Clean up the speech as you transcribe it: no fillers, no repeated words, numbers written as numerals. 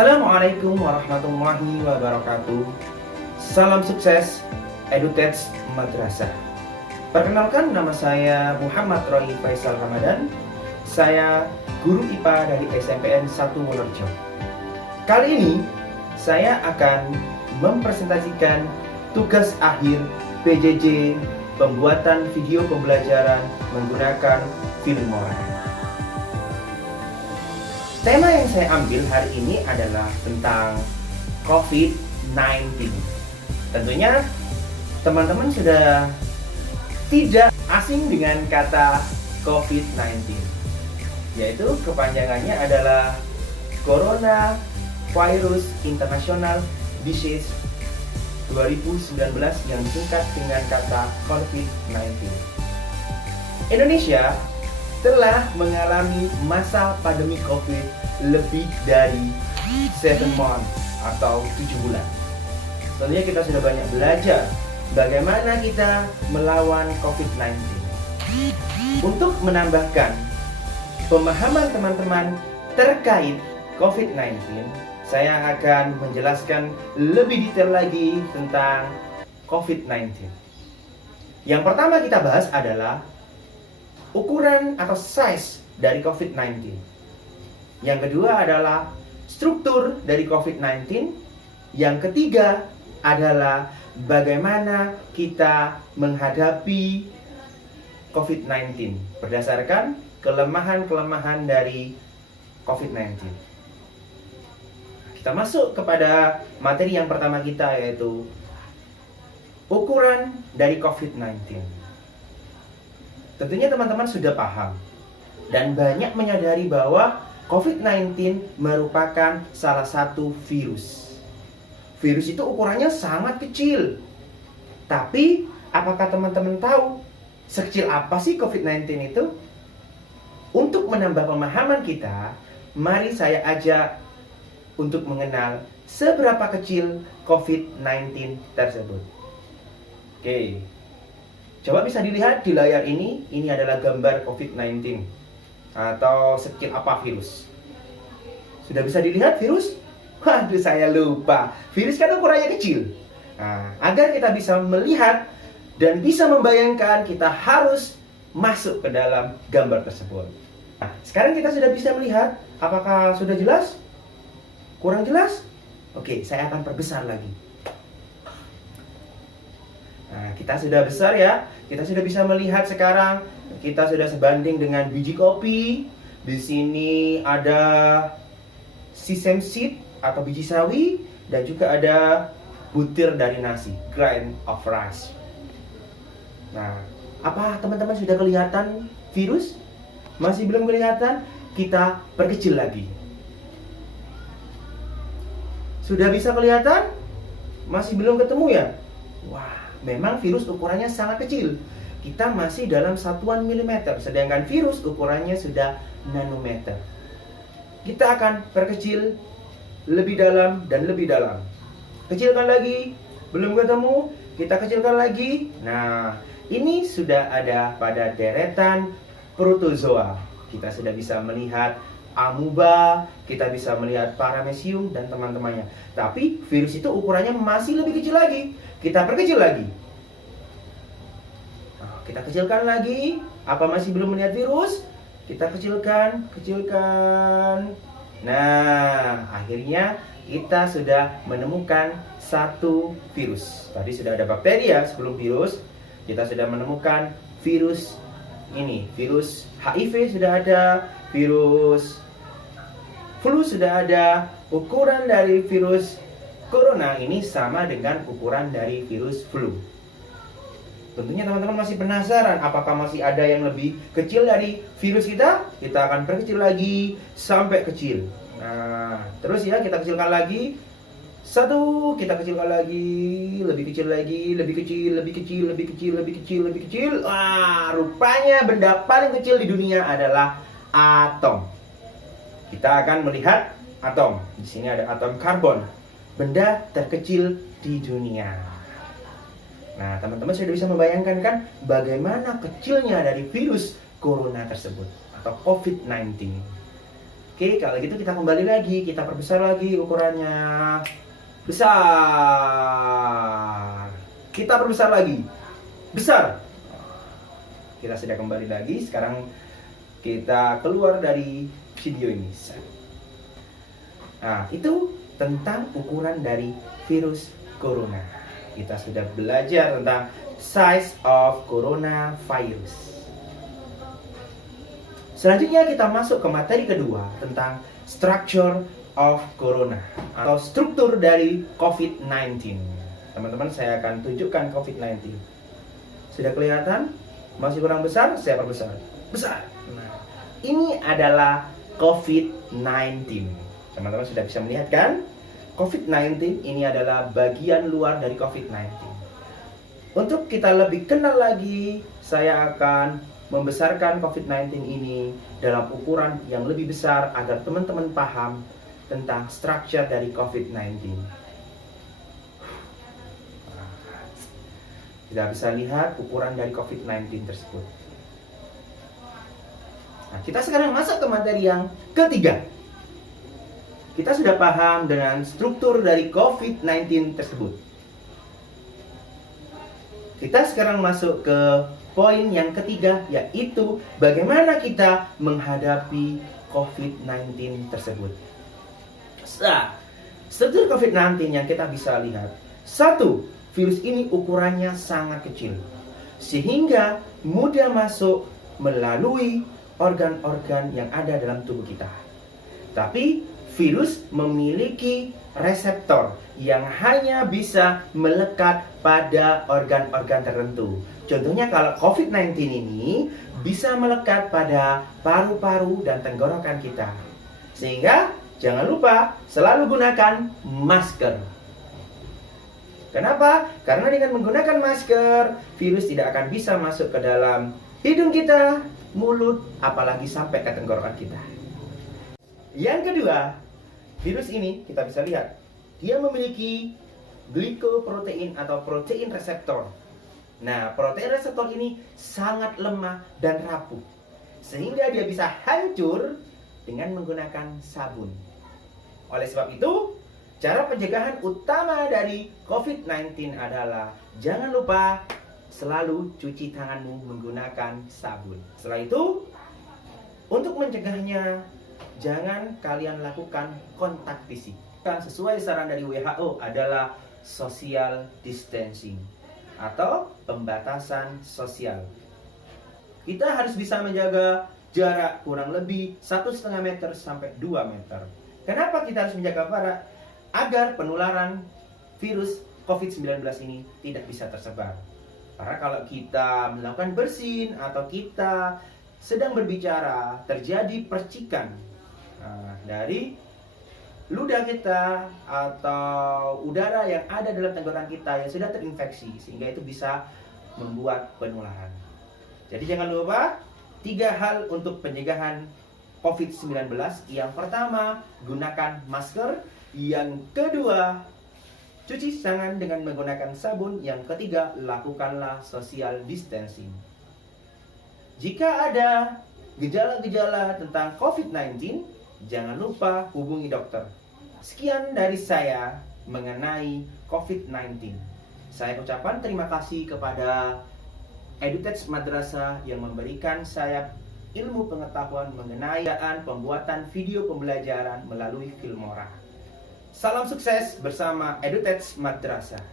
Assalamualaikum warahmatullahi wabarakatuh. Salam sukses EduTech Madrasah. Perkenalkan, nama saya Muhammad Roy Faisal Ramadan. Saya guru IPA dari SMPN 1 Wonorejo. Kali ini saya akan mempresentasikan tugas akhir PJJ pembuatan video pembelajaran menggunakan Filmora. Tema yang saya ambil hari ini adalah tentang COVID-19. Tentunya teman-teman sudah tidak asing dengan kata COVID-19, yaitu kepanjangannya adalah Coronavirus International Disease 2019 yang disingkat dengan kata COVID-19. Indonesia telah mengalami masa pandemi COVID lebih dari 7 months atau 7 bulan. Tentunya kita sudah banyak belajar bagaimana kita melawan COVID-19. Untuk menambahkan pemahaman teman-teman terkait COVID-19, saya akan menjelaskan lebih detail lagi tentang COVID-19. Yang pertama kita bahas adalah ukuran atau size dari COVID-19. Yang kedua adalah struktur dari COVID-19. Yang ketiga adalah bagaimana kita menghadapi COVID-19 berdasarkan kelemahan-kelemahan dari COVID-19. Kita masuk kepada materi yang pertama kita, yaitu ukuran dari COVID-19. Tentunya teman-teman sudah paham dan banyak menyadari bahwa COVID-19 merupakan salah satu virus. Virus itu ukurannya sangat kecil. Tapi apakah teman-teman tahu sekecil apa sih COVID-19 itu? Untuk menambah pemahaman kita, mari saya ajak untuk mengenal seberapa kecil COVID-19 tersebut. Oke. Coba bisa dilihat di layar ini adalah gambar COVID-19 atau sekecil apa virus. Sudah bisa dilihat virus? Waduh, saya lupa. Virus kan ukurannya kecil. Nah, agar kita bisa melihat dan bisa membayangkan, kita harus masuk ke dalam gambar tersebut. Nah, sekarang kita sudah bisa melihat. Apakah sudah jelas? Kurang jelas? Oke, saya akan perbesar lagi. Nah, kita sudah besar ya. Kita sudah bisa melihat sekarang. Kita sudah sebanding dengan biji kopi. Di sini ada sesame seed atau biji sawi, dan juga ada butir dari nasi, grain of rice. Nah, apa teman-teman sudah kelihatan virus? Masih belum kelihatan? Kita perkecil lagi. Sudah bisa kelihatan? Masih belum ketemu ya? Wah, memang virus ukurannya sangat kecil. Kita masih dalam satuan milimeter, sedangkan virus ukurannya sudah nanometer. Kita akan perkecil lebih dalam dan lebih dalam. Kecilkan lagi, belum ketemu, kita kecilkan lagi. Nah, ini sudah ada pada deretan protozoa. Kita sudah bisa melihat amuba, kita bisa melihat paramecium dan teman-temannya. Tapi virus itu ukurannya masih lebih kecil lagi. Kita perkecil lagi. Nah, kita kecilkan lagi. Apa masih belum melihat virus? Kita kecilkan. Nah, akhirnya kita sudah menemukan satu virus. Tadi sudah ada bakteri ya sebelum virus. Kita sudah menemukan virus ini. Virus HIV sudah ada, virus flu sudah ada. Ukuran dari virus corona ini sama dengan ukuran dari virus flu. Tentunya teman-teman masih penasaran, apakah masih ada yang lebih kecil dari virus kita? Kita akan perkecil lagi sampai kecil. Nah, terus ya, kita kecilkan lagi. Satu, kita kecilkan lagi, lebih kecil lagi, lebih kecil. Wah, rupanya benda paling kecil di dunia adalah atom. Kita akan melihat atom. Di sini ada atom karbon, benda terkecil di dunia. Nah, teman-teman sudah bisa membayangkan kan bagaimana kecilnya dari virus corona tersebut atau COVID-19. Oke, kalau gitu kita kembali lagi, kita perbesar lagi ukurannya. Besar. Kita perbesar lagi. Besar. Kita sudah kembali lagi. Sekarang kita keluar dari video ini. Nah, itu tentang ukuran dari virus corona. Kita sudah belajar tentang size of coronavirus. Selanjutnya kita masuk ke materi kedua tentang structure of corona atau struktur dari COVID-19. Teman-teman, saya akan tunjukkan COVID-19. Sudah kelihatan? Masih kurang besar? Saya perbesar. Besar. Nah, ini adalah COVID-19. Teman-teman sudah bisa melihat kan? COVID-19 ini adalah bagian luar dari COVID-19. Untuk kita lebih kenal lagi, saya akan membesarkan COVID-19 ini dalam ukuran yang lebih besar agar teman-teman paham tentang structure dari COVID-19. Kita bisa lihat ukuran dari COVID-19 tersebut. Nah, kita sekarang masuk ke materi yang ketiga. Kita sudah paham dengan struktur dari COVID-19 tersebut. Kita sekarang masuk ke poin yang ketiga, yaitu bagaimana kita menghadapi COVID-19 tersebut. Nah, struktur COVID-19 yang kita bisa lihat. Satu, virus ini ukurannya sangat kecil, sehingga mudah masuk melalui organ-organ yang ada dalam tubuh kita. Tapi, virus memiliki reseptor yang hanya bisa melekat pada organ-organ tertentu. Contohnya kalau COVID-19 ini bisa melekat pada paru-paru dan tenggorokan kita. Sehingga jangan lupa selalu gunakan masker. Kenapa? Karena dengan menggunakan masker, virus tidak akan bisa masuk ke dalam hidung kita, mulut, apalagi sampai ke tenggorokan kita. Yang kedua, virus ini kita bisa lihat, dia memiliki glikoprotein atau protein reseptor. Nah, protein reseptor ini sangat lemah dan rapuh, sehingga dia bisa hancur dengan menggunakan sabun. Oleh sebab itu, cara pencegahan utama dari COVID-19 adalah jangan lupa selalu cuci tanganmu menggunakan sabun. Setelah itu, untuk mencegahnya, jangan kalian lakukan kontak fisik. Sesuai saran dari WHO adalah social distancing atau pembatasan sosial. Kita harus bisa menjaga jarak kurang lebih 1,5 meter sampai 2 meter. Kenapa kita harus menjaga jarak? Agar penularan virus COVID-19 ini tidak bisa tersebar. Karena kalau kita melakukan bersin atau kita sedang berbicara, terjadi percikan dari ludah kita atau udara yang ada dalam tenggorokan kita yang sudah terinfeksi, sehingga itu bisa membuat penularan. Jadi jangan lupa 3 hal untuk pencegahan COVID-19. Yang pertama, gunakan masker. Yang kedua, cuci tangan dengan menggunakan sabun. Yang ketiga, lakukanlah social distancing. Jika ada gejala-gejala tentang COVID-19, jangan lupa hubungi dokter. Sekian dari saya mengenai COVID-19. Saya ucapkan terima kasih kepada EduTech Madrasah yang memberikan saya ilmu pengetahuan mengenai pembuatan video pembelajaran melalui Filmora. Salam sukses bersama EduTech Madrasah.